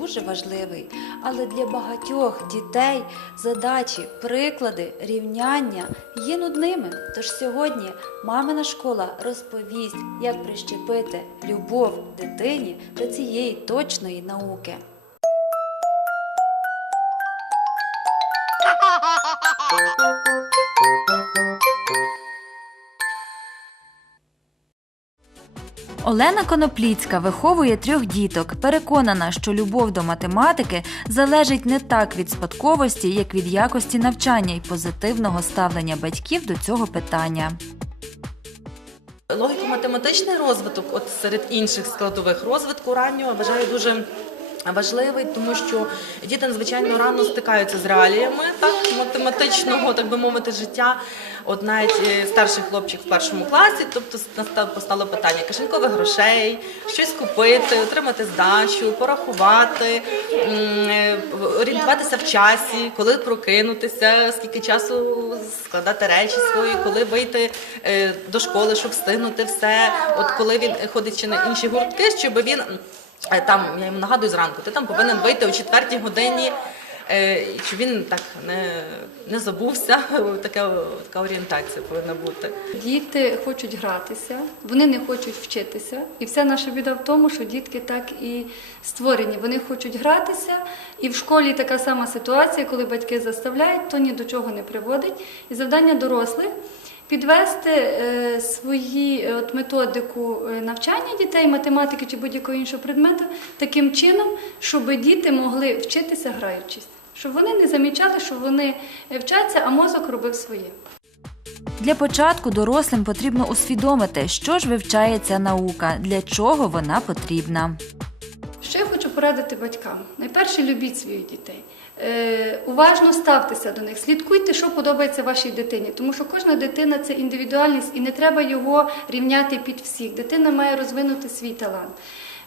Дуже важливий, але для багатьох дітей задачі, приклади, рівняння є нудними. Тож сьогодні мамина школа розповість, як прищепити любов дитині до цієї точної науки. Олена Конопліцька виховує трьох діток. Переконана, що любов до математики залежить не так від спадковості, як від якості навчання і позитивного ставлення батьків до цього питання. Логіко-математичний розвиток, от серед інших складових розвитку раннього, вважаю дуже важливий, тому що діти надзвичайно рано стикаються з реаліями так, математичного, так би мовити, життя. От навіть е, старший хлопчик в першому класі, тобто постало питання кишенькових грошей, щось купити, отримати здачу, порахувати, е, орієнтуватися в часі, коли прокинутися, скільки часу складати речі свої, коли вийти е, до школи, щоб встигнути все. От коли він ходить ще на інші гуртки, щоб він там, я йому нагадую зранку, ти там повинен вийти о четвертій годині. е, Щоб він так не, не забувся, така, така орієнтація повинна бути. Діти хочуть гратися, вони не хочуть вчитися. І вся наша біда в тому, що дітки так і створені. Вони хочуть гратися, і в школі така сама ситуація, коли батьки заставляють, то ні до чого не приводить. І завдання дорослих підвести е, свої е, от методику е, навчання дітей, математики чи будь-якого іншого предмету таким чином, щоб діти могли вчитися граючись, щоб вони не замічали, що вони вчаться, а мозок робив своє. Для початку дорослим потрібно усвідомити, що ж вивчається наука, для чого вона потрібна. Що я хочу порадити батькам? Найперше любіть своїх дітей. Е, уважно ставтеся до них, слідкуйте, що подобається вашій дитині, тому що кожна дитина це індивідуальність і не треба його рівняти під всіх. Дитина має розвинути свій талант.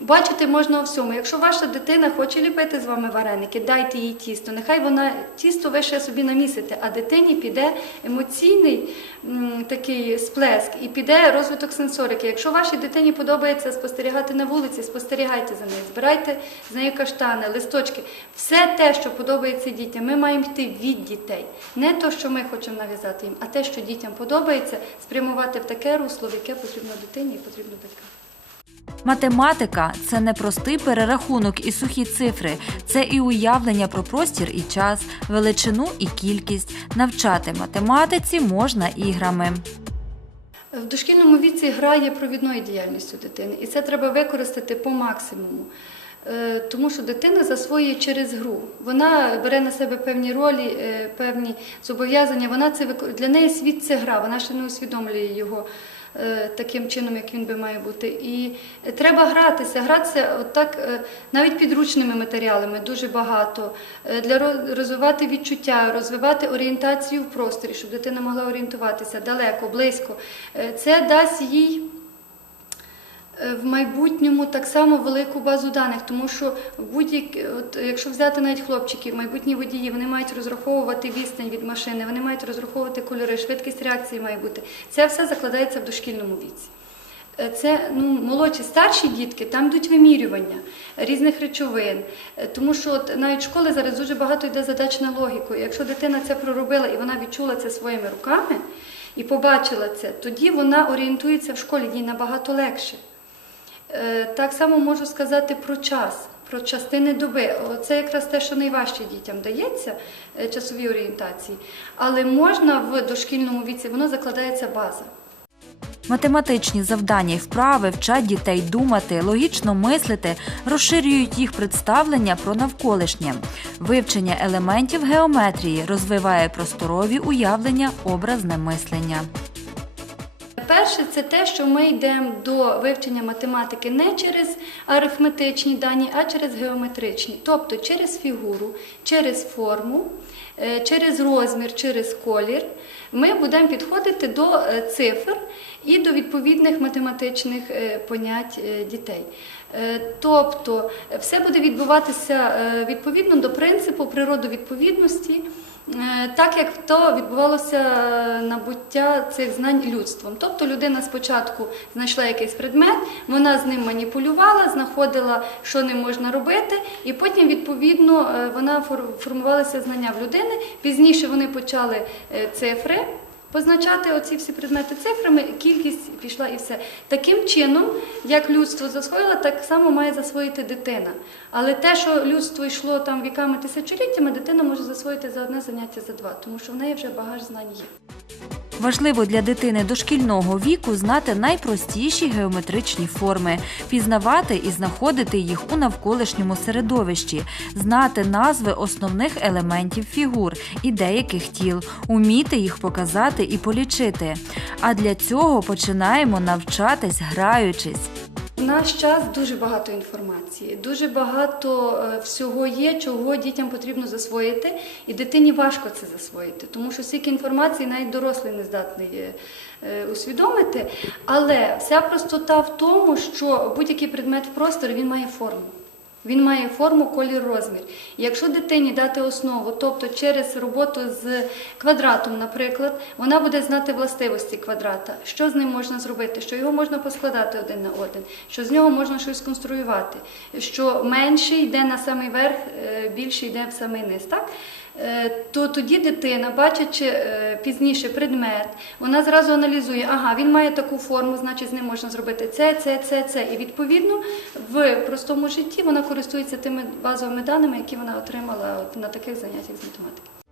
Бачити можна у всьому. Якщо ваша дитина хоче ліпити з вами вареники, дайте їй тісто. Нехай вона тісто ви ще собі намісите, а дитині піде емоційний м, такий сплеск і піде розвиток сенсорики. Якщо вашій дитині подобається спостерігати на вулиці, спостерігайте за нею, збирайте з нею каштани, листочки. Все те, що подобається дітям, ми маємо йти від дітей. Не те, що ми хочемо нав'язати їм, а те, що дітям подобається, спрямувати в таке русло, в яке потрібно дитині і потрібно батькам. Математика це не простий перерахунок і сухі цифри, це і уявлення про простір і час, величину і кількість. Навчати математиці можна іграми. В дошкільному віці гра є провідною діяльністю дитини, і це треба використати по максимуму. Е, Тому що дитина засвоює через гру. Вона бере на себе певні ролі, е, певні зобов'язання. Вона це для неї світ це гра, вона ще не усвідомлює його таким чином, як він би має бути. І е, треба гратися. Гратися отак е, навіть підручними матеріалами дуже багато Е, для розвивати відчуття, розвивати орієнтацію в просторі, щоб дитина могла орієнтуватися далеко, близько. Е, Це дасть їй е, в майбутньому так само велику базу даних, тому що будь-як, от якщо взяти навіть хлопчиків, майбутні водії, вони мають розраховувати відстань від машини, вони мають розраховувати кольори, швидкість реакції має бути. Це все закладається в дошкільному віці. Е, Це ну, молодші, старші дітки, там йдуть вимірювання різних речовин. Е, Тому що от, навіть школи зараз дуже багато йде задач на логіку. Якщо дитина це проробила і вона відчула це своїми руками і побачила це, тоді вона орієнтується в школі, їй набагато легше. Е, Так само можу сказати про час, про частини доби. Це якраз те, що найважче дітям дається, е, часові орієнтації. Але можна в дошкільному віці, воно закладається база. Математичні завдання і вправи вчать дітей думати, логічно мислити, розширюють їх представлення про навколишнє. Вивчення елементів геометрії розвиває просторові уявлення, образне мислення. Перше, це те, що ми йдемо до вивчення математики не через арифметичні дані, а через геометричні, тобто через фігуру, через форму, е, через розмір, через колір. Ми будемо підходити до е, цифр і до відповідних математичних е, понять дітей. Тобто все буде відбуватися відповідно до принципу природовідповідності Так як то відбувалося е, набуття цих знань людством. Тобто людина спочатку знайшла якийсь предмет, вона з ним маніпулювала, знаходила, що не можна робити, і потім, відповідно, е, вона фор- формувалися знання в людини. Пізніше вони почали е, цифри. Позначати оці всі предмети цифрами, кількість пішла і все. Таким чином, як людство засвоїло, так само має засвоїти дитина. Але те, що людство йшло там віками тисячоліттями, дитина може засвоїти за одне заняття за два, тому що в неї вже багаж знань є. Важливо для дитини дошкільного віку знати найпростіші геометричні форми, пізнавати і знаходити їх у навколишньому середовищі, знати назви основних елементів фігур і деяких тіл, уміти їх показати і полічити. А для цього починаємо навчатись граючись. В наш час дуже багато інформації, дуже багато е, всього є, чого дітям потрібно засвоїти, і дитині важко це засвоїти, тому що стільки інформації навіть дорослий не здатний е, е, усвідомити. Але вся простота в тому, що будь-який предмет в просторі він має форму. Він має форму, колір, розмір. Якщо дитині дати основу, тобто через роботу з квадратом, наприклад, вона буде знати властивості квадрата, що з ним можна зробити, що його можна поскладати один на один, що з нього можна щось конструювати, що менший йде на самий верх, більше більший йде в самий низ. Так? Е, То тоді дитина, бачачи е, пізніше предмет, вона зразу аналізує, ага, він має таку форму, значить з ним можна зробити це, це, це, це. І відповідно в простому житті вона користується тими базовими даними, які вона отримала на таких заняттях з математики.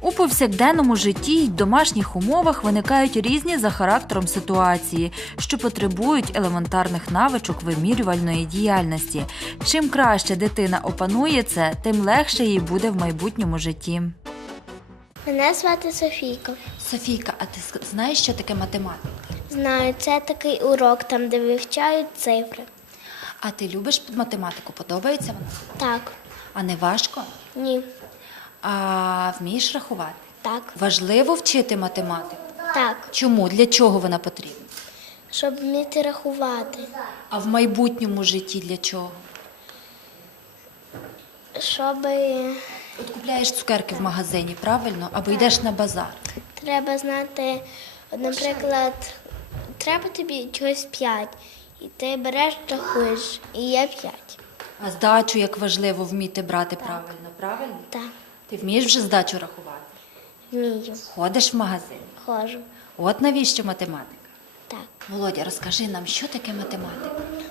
У повсякденному житті й домашніх умовах виникають різні за характером ситуації, що потребують елементарних навичок вимірювальної діяльності. Чим краще дитина опанує це, тим легше їй буде в майбутньому житті. Мене звати Софійка. Софійка, а ти знаєш, що таке математика? Знаю, це такий урок, там, де вивчають цифри. А ти любиш математику? Подобається вона? Так, А не важко? ні, А вмієш рахувати? так, Важливо вчити математику. так, Чому? Для чого вона потрібна? щоб вміти рахувати, А в майбутньому житті для чого? щоб От купляєш цукерки в магазині, правильно? Або йдеш на базар. треба знати, от, наприклад, треба тобі чогось п'ять, і ти береш, рахуєш, і є п'ять. А здачу як важливо вміти брати правильно, правильно? Так, Ти вмієш вже здачу рахувати? вмію, Ходиш в магазин. ходжу. От навіщо математика? Так. Володя, розкажи нам, що таке математика?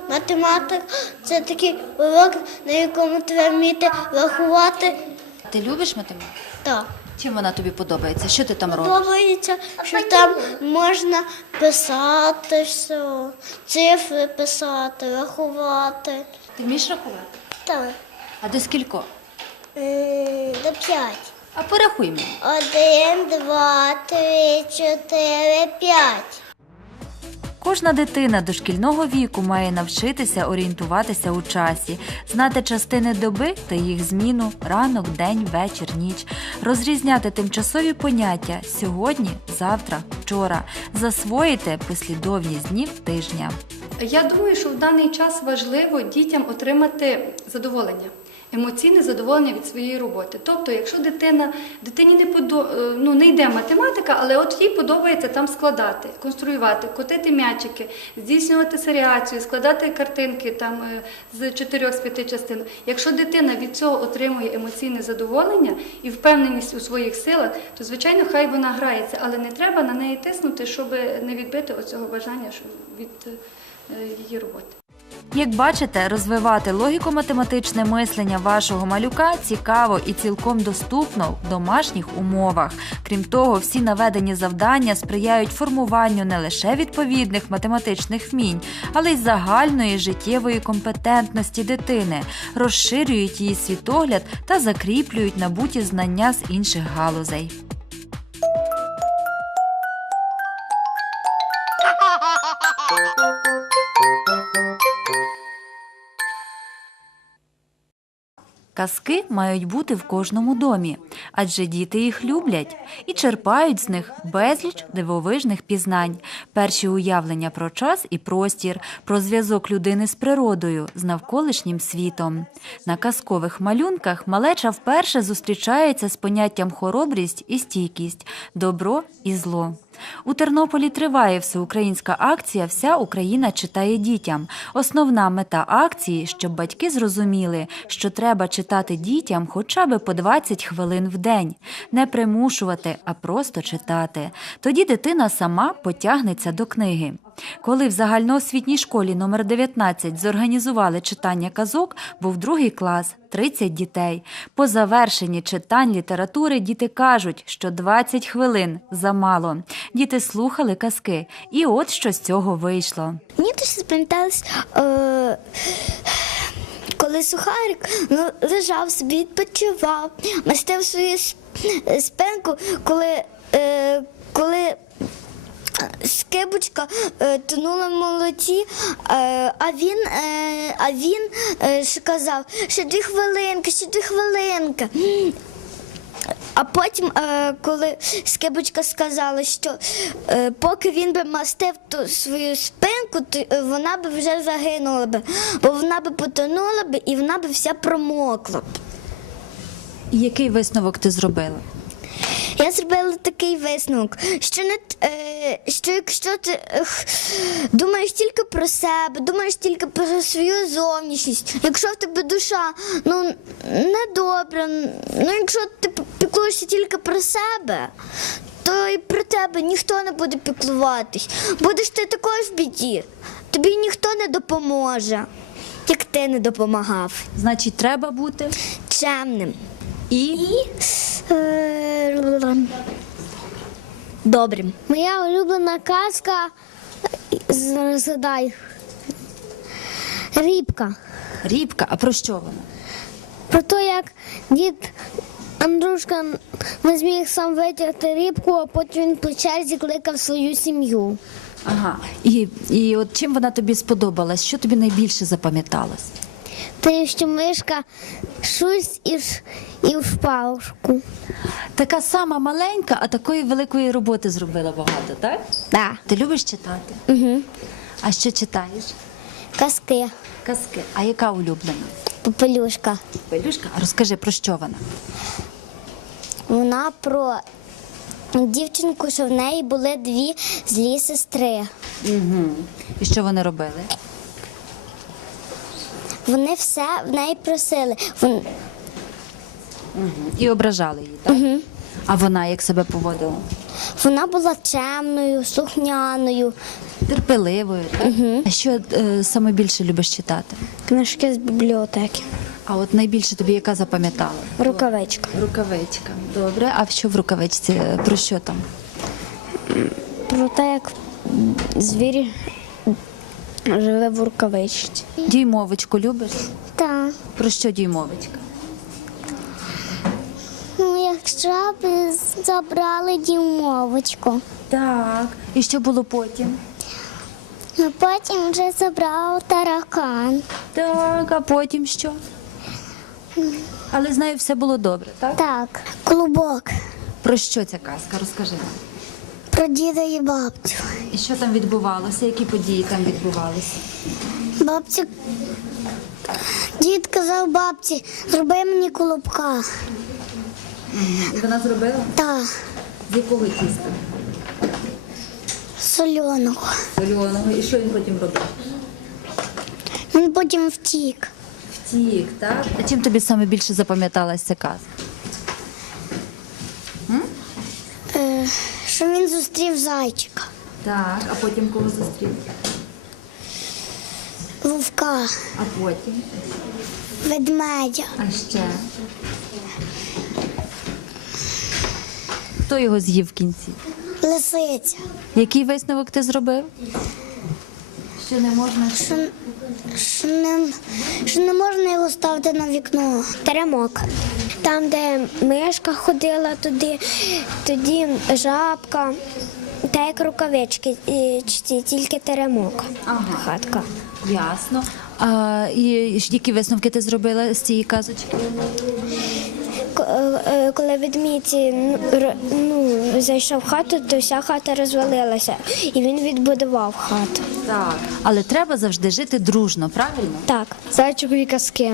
Математика це такий урок, на якому треба вміти рахувати. Ти любиш математику? Так. Чим вона тобі подобається? Що ти там робиш? Подобається, що там можна писати все, цифри писати, рахувати. Ти вмієш рахувати? Так. А до скілько? До п'ять. А порахуй мені. Один, два, три, чотири, п'ять. Кожна дитина дошкільного віку має навчитися орієнтуватися у часі, знати частини доби та їх зміну, ранок, день, вечір, ніч, розрізняти тимчасові поняття сьогодні, завтра, вчора, засвоїти послідовність днів тижня. Я думаю, що в даний час важливо дітям отримати задоволення. Емоційне задоволення від своєї роботи. Тобто, якщо дитина дитині не подо, е, ну, не йде математика, але от їй подобається там складати, конструювати, котити м'ячики, здійснювати серіацію, складати картинки там е, з чотирьох з п'яти частин. Якщо дитина від цього отримує емоційне задоволення і впевненість у своїх силах, то звичайно хай вона грається, але не треба на неї тиснути, щоб не відбити оцього бажання від е, її роботи. Як бачите, розвивати логіко-математичне мислення вашого малюка цікаво і цілком доступно в домашніх умовах. Крім того, всі наведені завдання сприяють формуванню не лише відповідних математичних вмінь, але й загальної життєвої компетентності дитини, розширюють її світогляд та закріплюють набуті знання з інших галузей. Казки мають бути в кожному домі, адже діти їх люблять і черпають з них безліч дивовижних пізнань, перші уявлення про час і простір, про зв'язок людини з природою, з навколишнім світом. На казкових малюнках малеча вперше зустрічається з поняттям хоробрість і стійкість, добро і зло. У Тернополі триває всеукраїнська акція Вся Україна читає дітям. Основна мета акції, щоб батьки зрозуміли, що треба читати дітям хоча б по 20 хвилин в день, не примушувати, а просто читати. Тоді дитина сама потягнеться до книги. Коли в загальноосвітній школі номер 19 зорганізували читання казок, був другий клас, 30 дітей. По завершенні читань літератури діти кажуть, що 20 хвилин замало. Діти слухали казки, і от що з цього вийшло. Мені дуже запам'яталось, е, коли сухарик ну, лежав собі, відпочивав, мастив свою спинку, коли, е, коли скибочка е, тонула молоті, е, а він, е, а він ще казав, ще дві хвилинки, ще дві хвилинки. А потім, коли скибочка сказала, що поки він би мастив ту свою спинку, то вона б вже загинула б, бо вона би потонула б і вона б вся промокла. б. Який висновок ти зробила? Я зробила такий висновок, що не е, що якщо ти думаєш тільки про себе, думаєш тільки про свою зовнішність, якщо в тебе душа ну не добра, ну якщо ти піклуєшся тільки про себе, то і про тебе ніхто не буде піклуватись. Будеш ти також в біді, тобі ніхто не допоможе, як ти не допомагав. Значить, треба бути Чемним. і Е, Добрим. Моя улюблена казка згадай. Рібка. рібка. А про що вона? Про те, як дід Андрушка не зміг сам витягти рібку, а потім він по черзі кликав свою сім'ю. Ага. І, і от чим вона тобі сподобалась? Що тобі найбільше запам'яталось? Те, що мишка щось і, в- і в палушку. Така сама маленька, а такої великої роботи зробила багато, так? Так. Ти любиш читати? Угу. А що читаєш? Казки. Казки. А яка улюблена? Попелюшка. Пелюшка? А розкажи, про що вона? Вона про дівчинку, що в неї були дві злі сестри. Угу. І що вони робили? Вони все в неї просили. Вон- І ображали її, так? Угу. А вона як себе поводила? Вона була чемною, слухняною. Терпеливою. Так? Угу. А що е, саме більше любиш читати? Книжки з бібліотеки. А от найбільше тобі яка запам'ятала? Рукавичка. Рукавичка. Добре. А що в рукавичці? Про що там? Про те, як звір живе в рукавичці. Дюймовочку любиш? Так. Про що дюймовочка? Ну, якщо б забрали дімовочку, Так. І що було потім? а потім вже забрав таракан. Так, а потім що? Але з нею все було добре, так? Так. Клубок. Про що ця казка? Розкажи нам. Про діда і бабцю. І що там відбувалося? Які події там відбувалися? Бабця. Дід казав бабці, зроби мені колобка. І вона зробила? Та З якого тіста? сольоного. Сольоного. І що він потім робив? Він потім втік. Втік, так? А чим тобі саме більше запам'яталася ця казка? Е, що він зустрів зайчика, Так, а потім кого зустрів? вовка, А потім? ведмедя, А ще? Хто його з'їв в кінці? лисиця. Який висновок ти зробив? Що не можна. Що, що, не, що не можна його ставити на вікно. Теремок. Там, де мишка ходила, туди, тоді жабка, та як рукавички, тільки теремок. Ага. Хатка. Ясно. А і які висновки ти зробила з цієї казочки? К- е, е, Коли ведмідь ну, ну, зайшов в хату, то вся хата розвалилася, і він відбудував хату. Так. Але треба завжди жити дружно, правильно? Так. Зайчикові казки.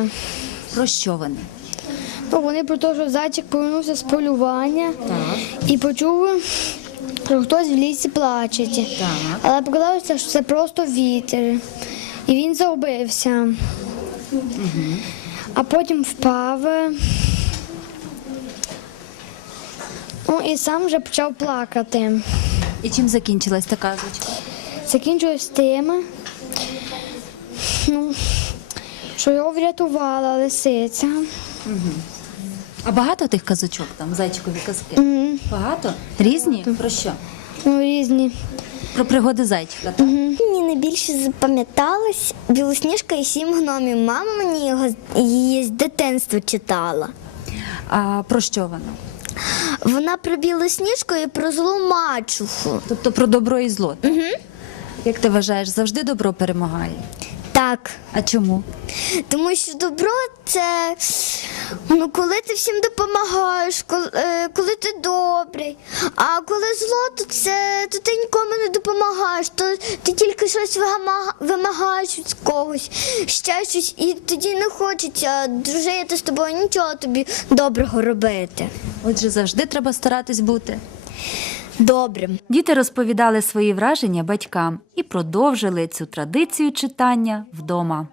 Про що вони? Вони про те, що зайчик повернувся з полювання і почув, що хтось в лісі плаче. Але показалося, що це просто вітер. І він загубився. А потім впав. Ну і сам вже почав плакати. І чим закінчилась та казочка? Закінчилось тим, ну, що його врятувала лисиця. А багато тих казочок там, зайчикові казки? Мгм. Багато? Різні? Про що? Ну, різні. Про пригоди зайчика. так? Мені найбільше запам'яталась Білосніжка і сім гномів. Мама мені його її з дитинства читала. А про що вона? Вона про білосніжку і про злу мачуху. Тобто про добро і зло. Угу. Як ти вважаєш, завжди добро перемагає? Так, А чому? тому що добро це ну, коли ти всім допомагаєш, коли, е, коли ти добрий. А коли зло, то це то ти нікому не допомагаєш, то ти тільки щось вимага- вимагаєш від когось, ще щось, і тоді не хочеться дружити з тобою, нічого тобі доброго робити. Отже, завжди треба старатись бути. Добрим. Діти розповідали свої враження батькам і продовжили цю традицію читання вдома.